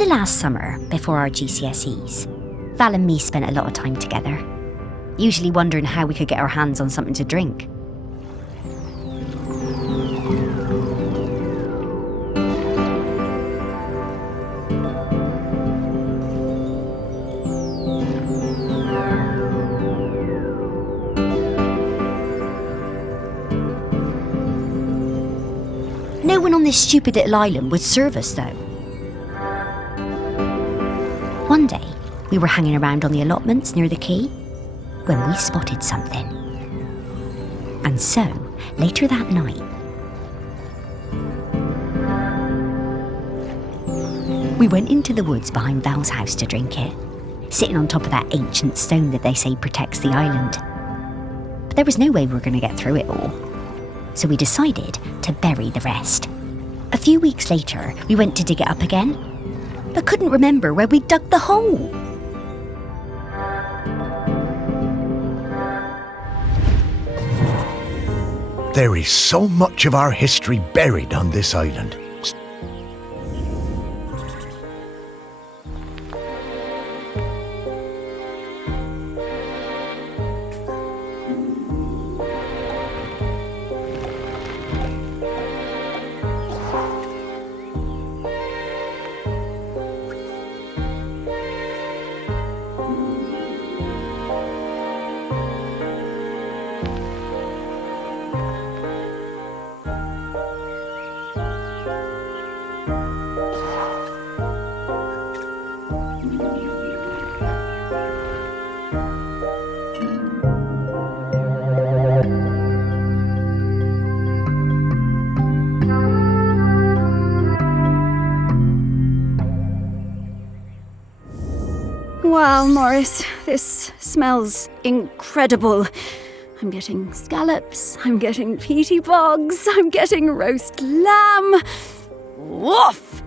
the last summer, before our GCSEs, Val and me spent a lot of time together, usually wondering how we could get our hands on something to drink. No one on this stupid little island would serve us, though. One day, we were hanging around on the allotments near the quay when we spotted something. And so, later that night, we went into the woods behind Val's house to drink it, sitting on top of that ancient stone that they say protects the island. But there was no way we were going to get through it all. So we decided to bury the rest. A few weeks later, we went to dig it up again, but couldn't remember where we dug the hole. There is so much of our history buried on this island. Wow, Morris, this smells incredible. I'm getting scallops, I'm getting peaty bogs, I'm getting roast lamb. Woof!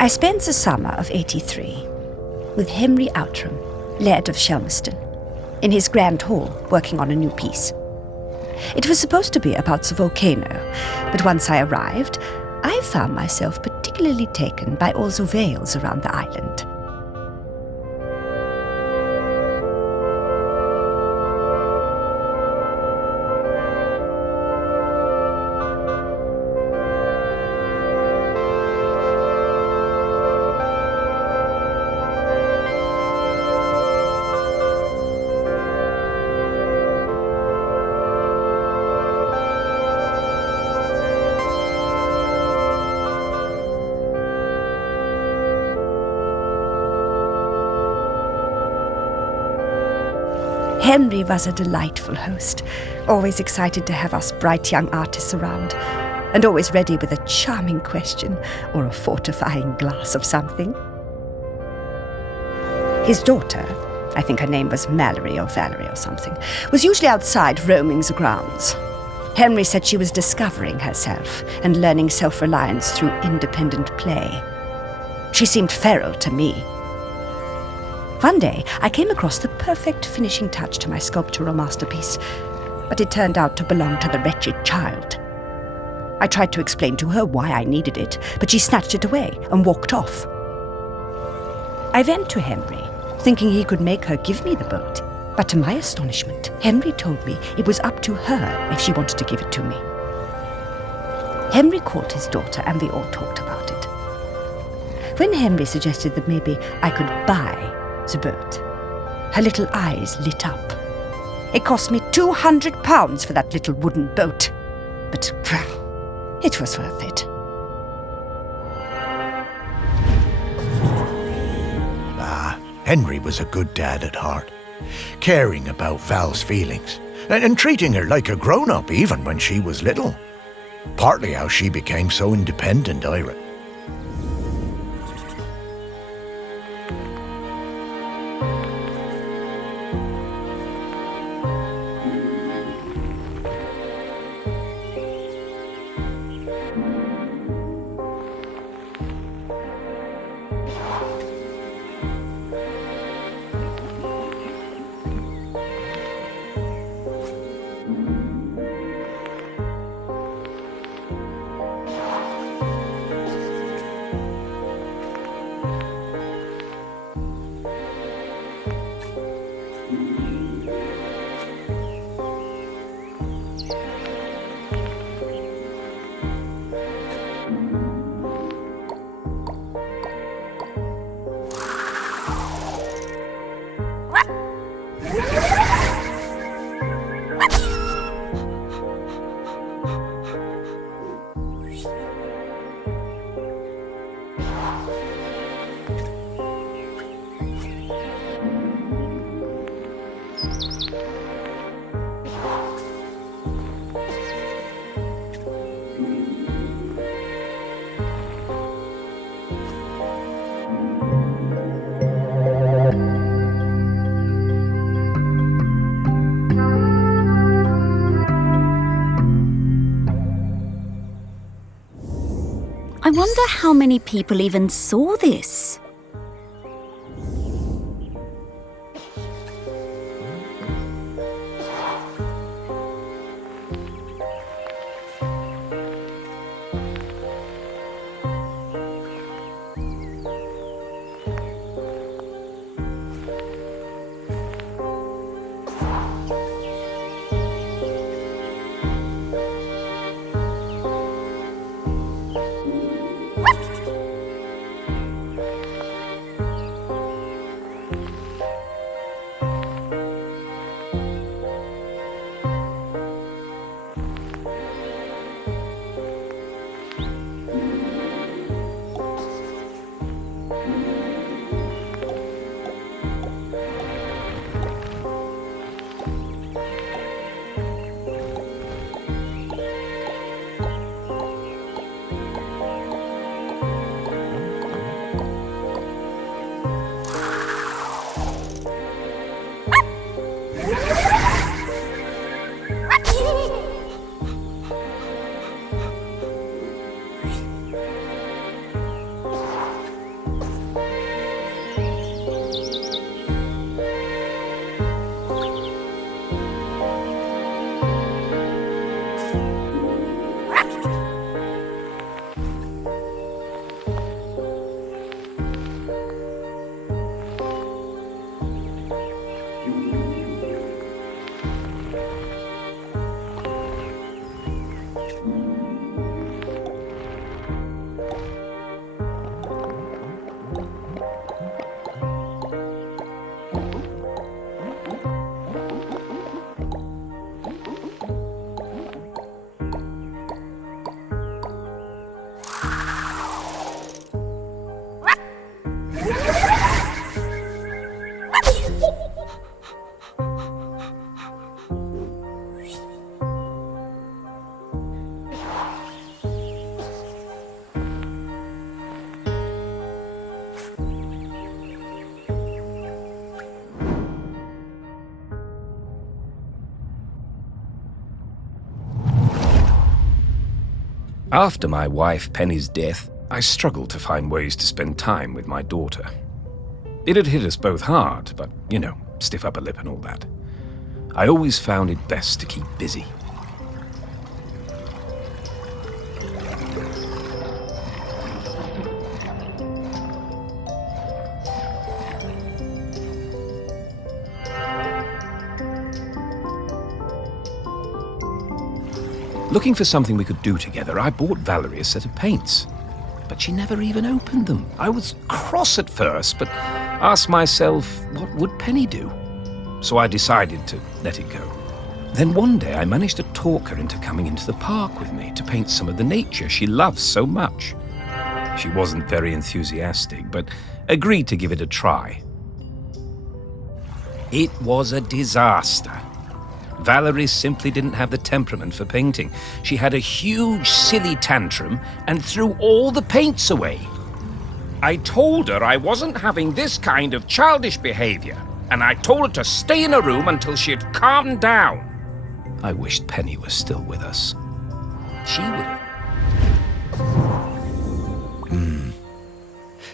I spent the summer of '83 with Henry Outram Laird of Shelmerston, in his grand hall, working on a new piece. It was supposed to be about the volcano, but once I arrived, I found myself particularly taken by all the vales around the island. Henry was a delightful host, always excited to have us bright young artists around, and always ready with a charming question or a fortifying glass of something. His daughter, I think her name was Mallory or Valerie or something, was usually outside roaming the grounds. Henry said she was discovering herself and learning self-reliance through independent play. She seemed feral to me. One day, I came across the perfect finishing touch to my sculptural masterpiece, but it turned out to belong to the wretched child. I tried to explain to her why I needed it, but she snatched it away and walked off. I went to Henry, thinking he could make her give me the boat, but to my astonishment, Henry told me it was up to her if she wanted to give it to me. Henry called his daughter and we all talked about it. When Henry suggested that maybe I could buy the boat, her little eyes lit up. It cost me £200 for that little wooden boat, but it was worth it. Henry was a good dad at heart, caring about Val's feelings, and treating her like a grown-up even when she was little. Partly how she became so independent, Ira. I wonder how many people even saw this. After my wife Penny's death, I struggled to find ways to spend time with my daughter. It had hit us both hard, but, stiff upper lip and all that. I always found it best to keep busy. Looking for something we could do together, I bought Valerie a set of paints. But she never even opened them. I was cross at first, but asked myself, what would Penny do? So I decided to let it go. Then one day I managed to talk her into coming into the park with me to paint some of the nature she loves so much. She wasn't very enthusiastic, but agreed to give it a try. It was a disaster. Valerie simply didn't have the temperament for painting. She had a huge, silly tantrum and threw all the paints away. I told her I wasn't having this kind of childish behavior, and I told her to stay in her room until she had calmed down. I wished Penny was still with us. She would have.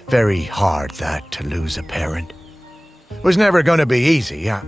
Very hard, that, to lose a parent. Was never going to be easy, huh?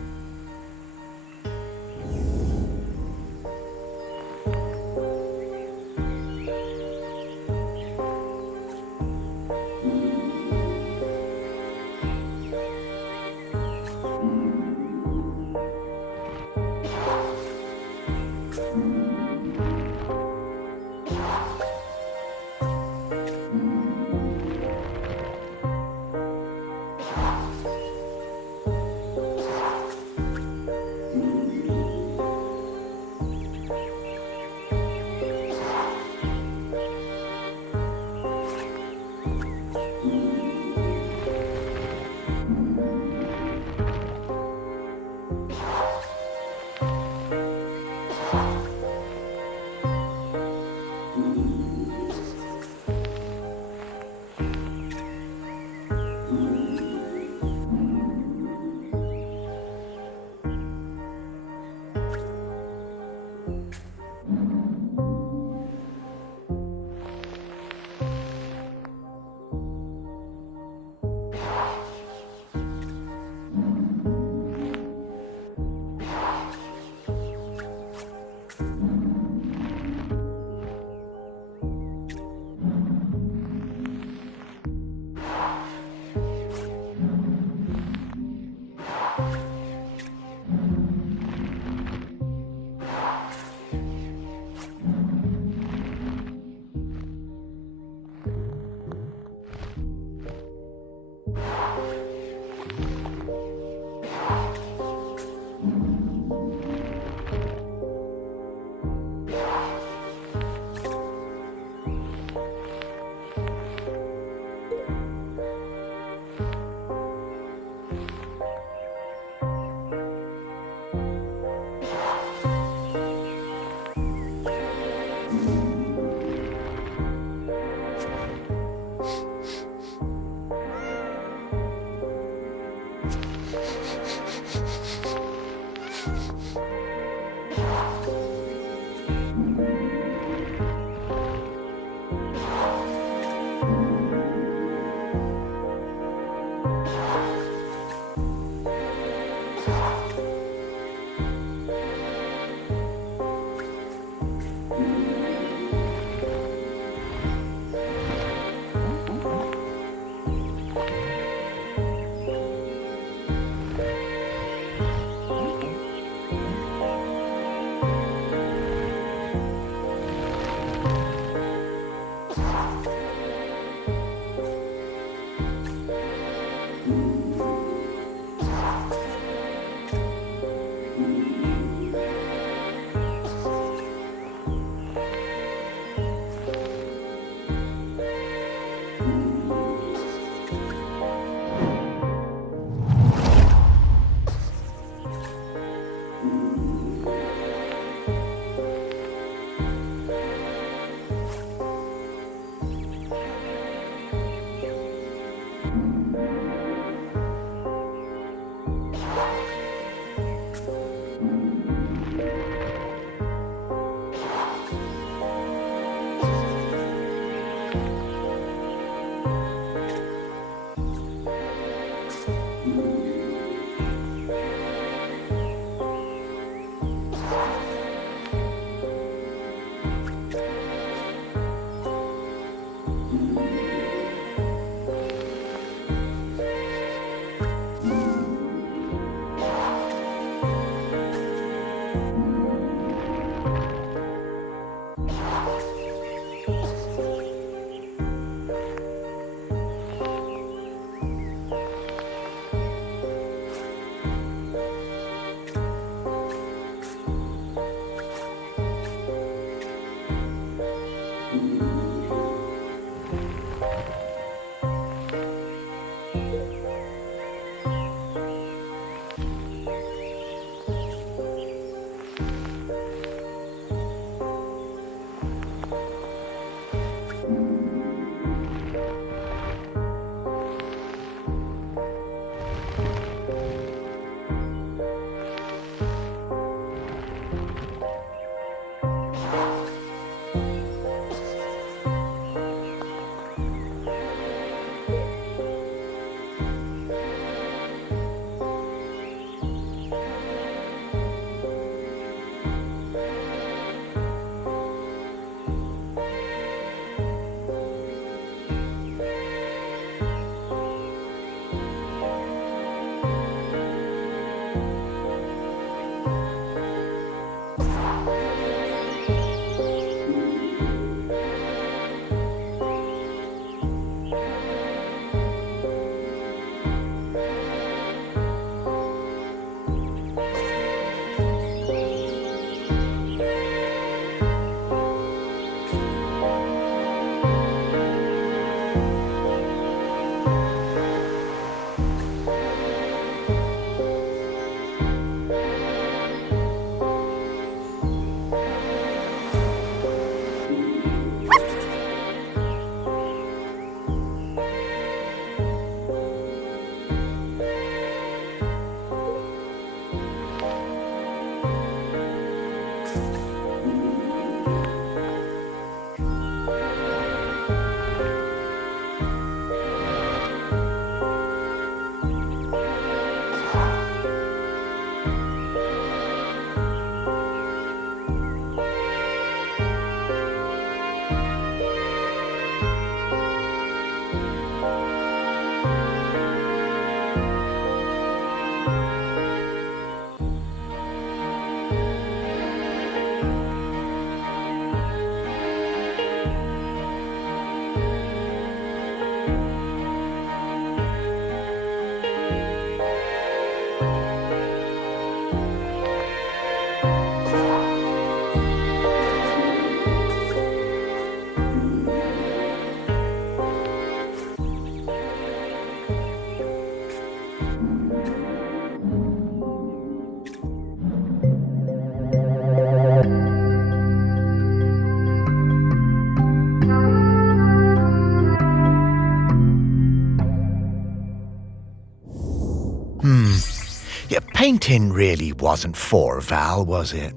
Yeah, painting really wasn't for Val, was it?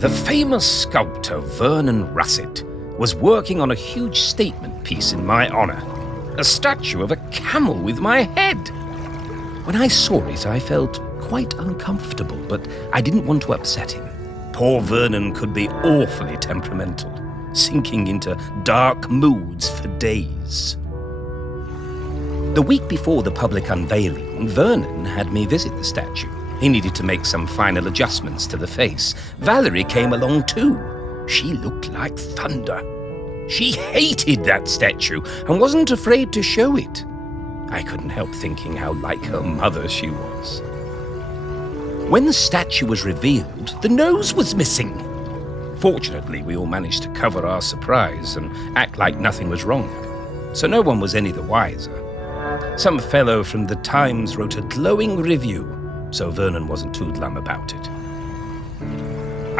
The famous sculptor Vernon Russet was working on a huge statement piece in my honor, a statue of a camel with my head. When I saw it, I felt quite uncomfortable, but I didn't want to upset him. Poor Vernon could be awfully temperamental, sinking into dark moods for days. The week before the public unveiling, Vernon had me visit the statue. He needed to make some final adjustments to the face. Valerie came along too. She looked like thunder. She hated that statue and wasn't afraid to show it. I couldn't help thinking how like her mother she was. When the statue was revealed, the nose was missing. Fortunately, we all managed to cover our surprise and act like nothing was wrong, so no one was any the wiser. Some fellow from the Times wrote a glowing review, so Vernon wasn't too glum about it.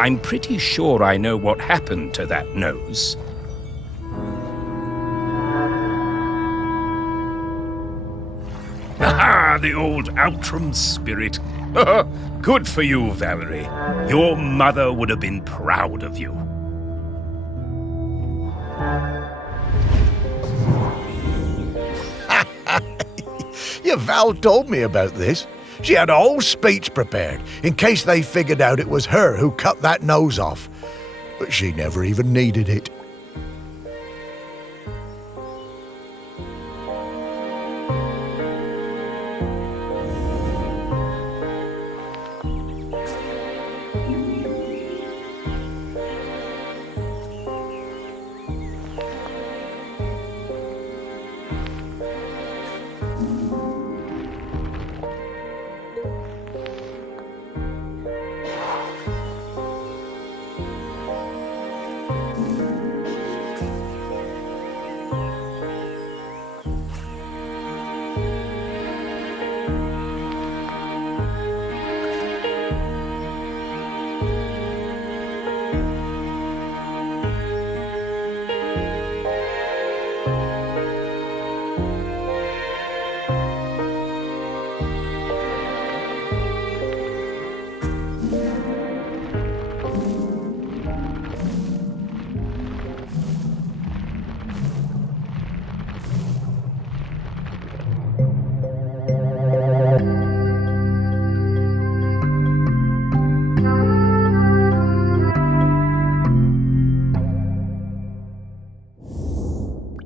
I'm pretty sure I know what happened to that nose. Ha! The old Outram spirit. Good for you, Valerie. Your mother would have been proud of you. Yeah, Val told me about this. She had a whole speech prepared in case they figured out it was her who cut that nose off. But she never even needed it.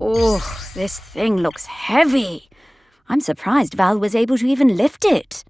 Oh, this thing looks heavy. I'm surprised Val was able to even lift it.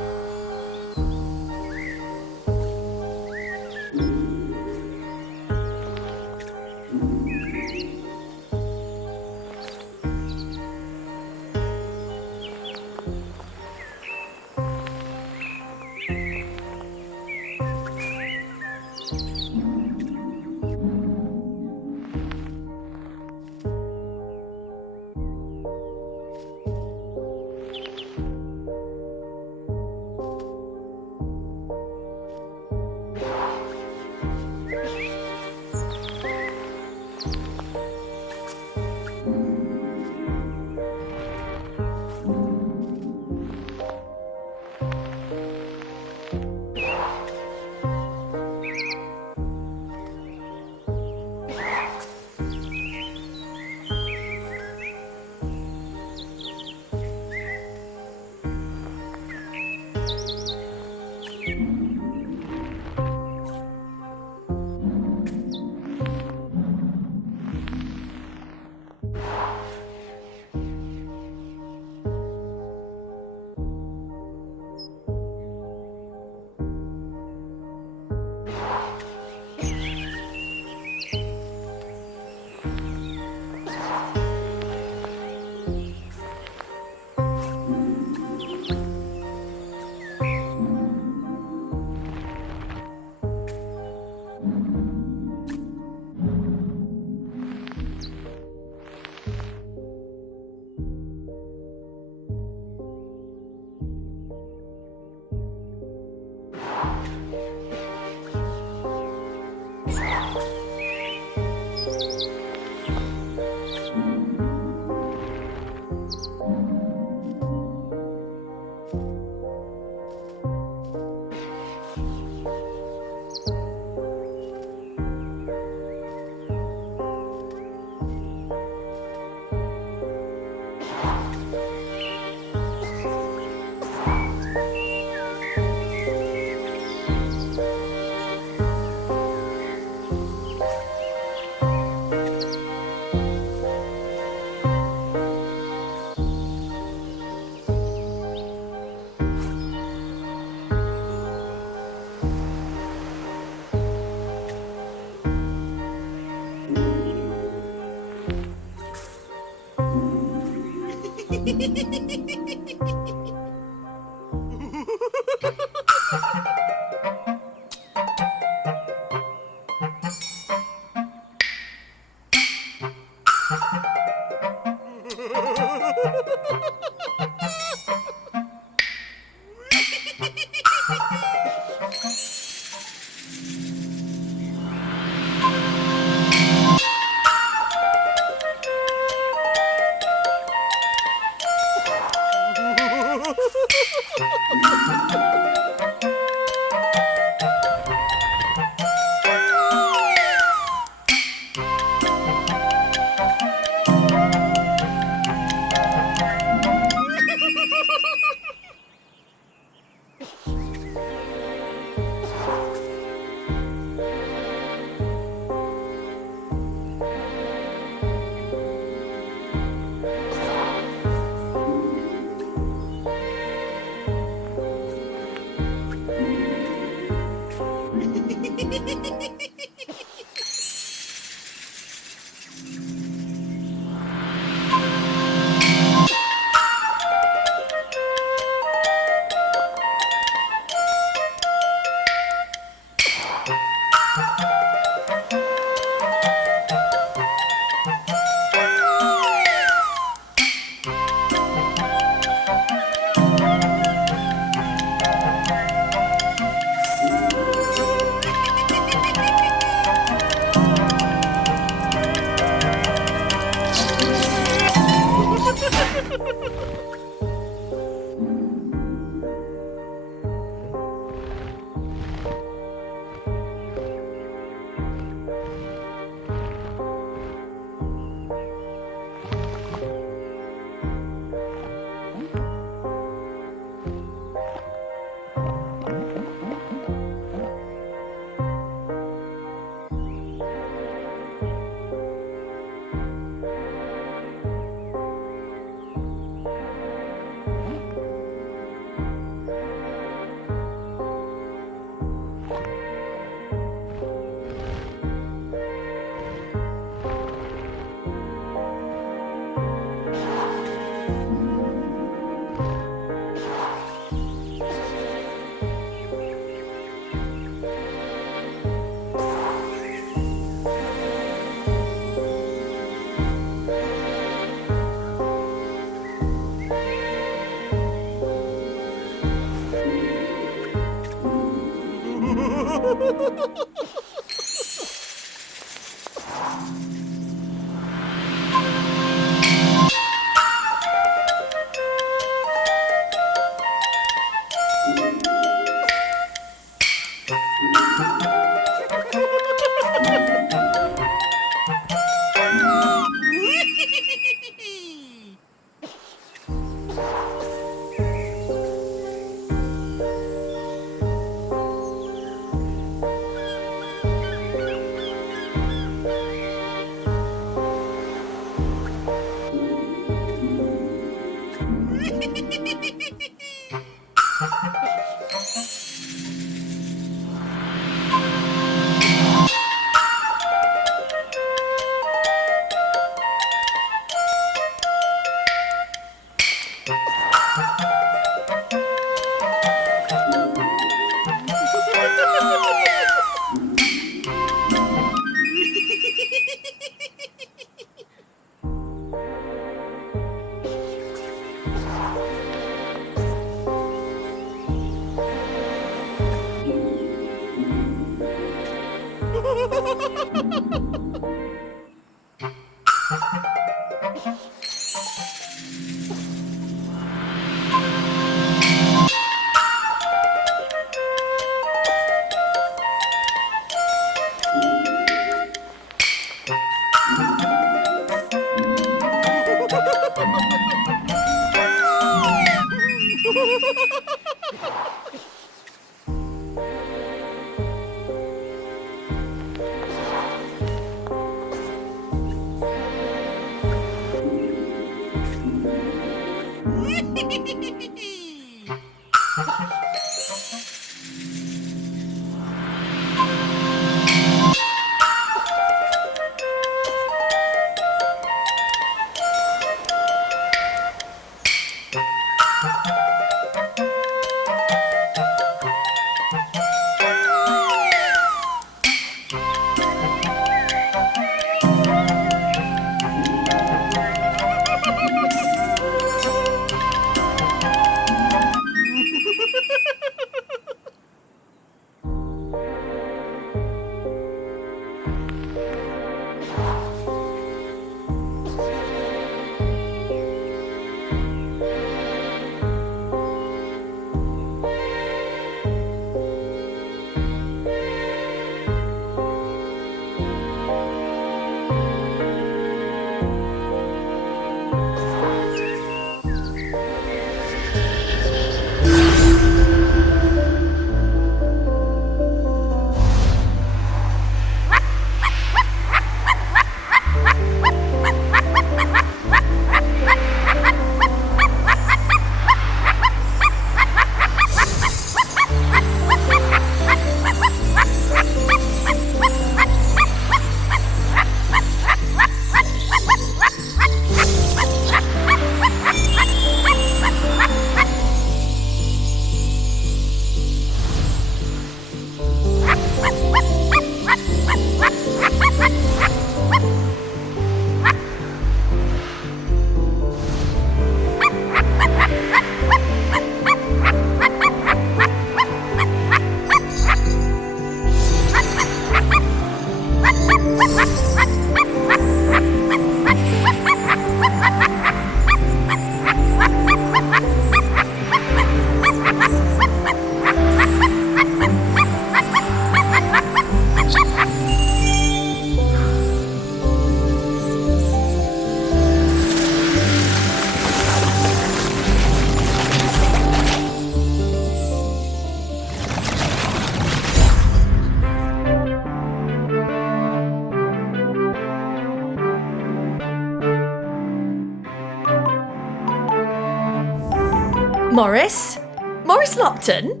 Morris? Morris Lopton?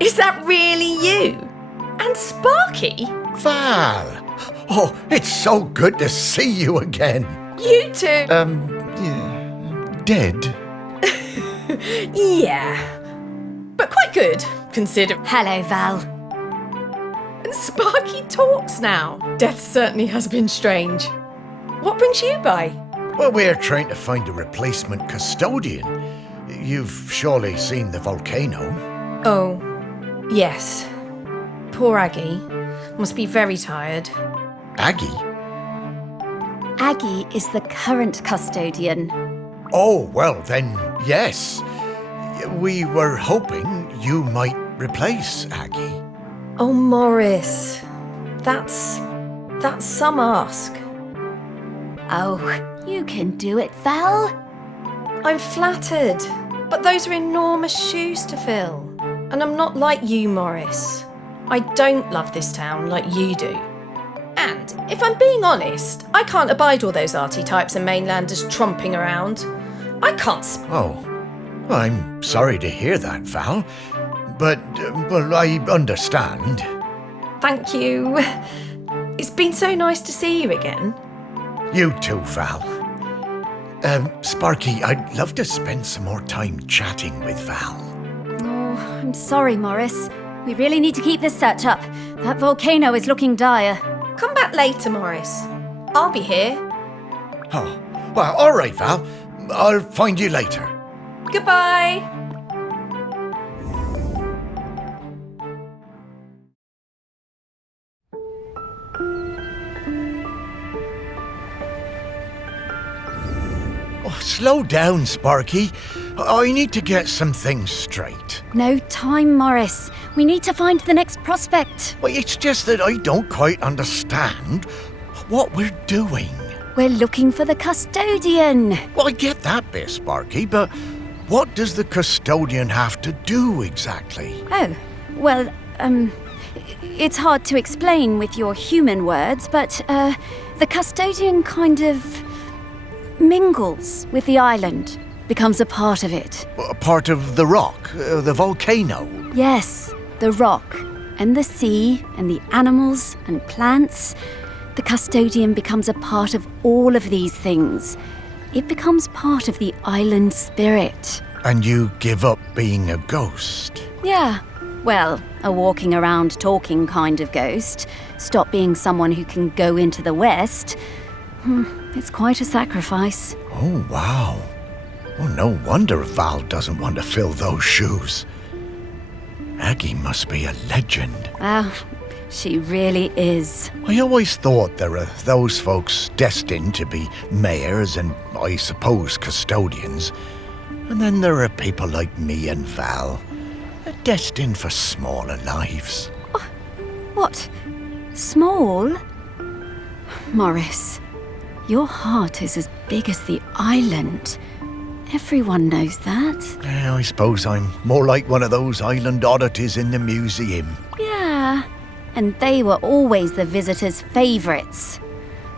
Is that really you? And Sparky? Val! Oh, it's so good to see you again. You too. Yeah, dead. Yeah. But quite good, considering. Hello, Val. And Sparky talks now. Death certainly has been strange. What brings you by? Well, we're trying to find a replacement custodian. You've surely seen the volcano. Oh, yes. Poor Aggie. Must be very tired. Aggie? Aggie is the current custodian. Oh, well then, yes. We were hoping you might replace Aggie. Oh, Morris. That's some ask. Oh, you can do it, Val. I'm flattered, but those are enormous shoes to fill. And I'm not like you, Morris. I don't love this town like you do. And, if I'm being honest, I can't abide all those arty types and mainlanders tromping around. I can't Oh, I'm sorry to hear that, Val. But, well, I understand. Thank you. It's been so nice to see you again. You too, Val. Sparky, I'd love to spend some more time chatting with Val. Oh, I'm sorry, Morris. We really need to keep this search up. That volcano is looking dire. Come back later, Morris. I'll be here. Oh, well, all right, Val. I'll find you later. Goodbye. Oh, slow down, Sparky. I need to get some things straight. No time, Morris. We need to find the next prospect. Well, it's just that I don't quite understand what we're doing. We're looking for the custodian. Well, I get that bit, Sparky, but what does the custodian have to do exactly? Oh, well, it's hard to explain with your human words, but, the custodian kind of mingles with the island. becomes a part of it. A part of the rock, the volcano. Yes, the rock, and the sea, and the animals and plants. The custodian becomes a part of all of these things. It becomes part of the island spirit. And you give up being a ghost. Yeah, well, a walking around talking kind of ghost. Stop being someone who can go into the West. It's quite a sacrifice. Oh, wow. Oh, no wonder Val doesn't want to fill those shoes. Aggie must be a legend. Well, she really is. I always thought there are those folks destined to be mayors and, I suppose, custodians. And then there are people like me and Val, destined for smaller lives. What? Small? Morris, your heart is as big as the island. Everyone knows that. Yeah, I suppose I'm more like one of those island oddities in the museum. Yeah, and they were always the visitors' favourites.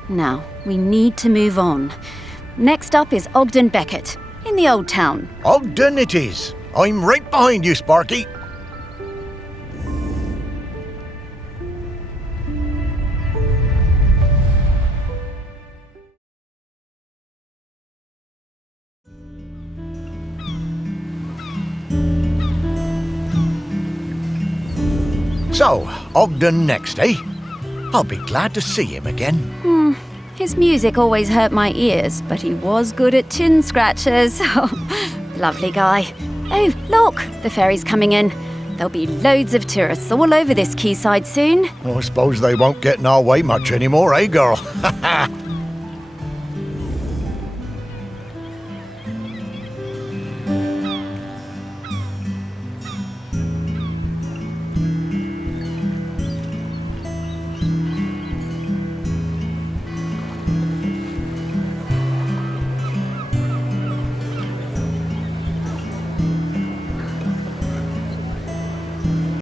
Now, we need to move on. Next up is Ogden Beckett, in the Old Town. Ogden it is. I'm right behind you, Sparky. So, Ogden next, eh? I'll be glad to see him again. His music always hurt my ears, but he was good at chin scratches. Lovely guy. Oh, look, the ferry's coming in. There'll be loads of tourists all over this quayside soon. I suppose they won't get in our way much anymore, eh, girl?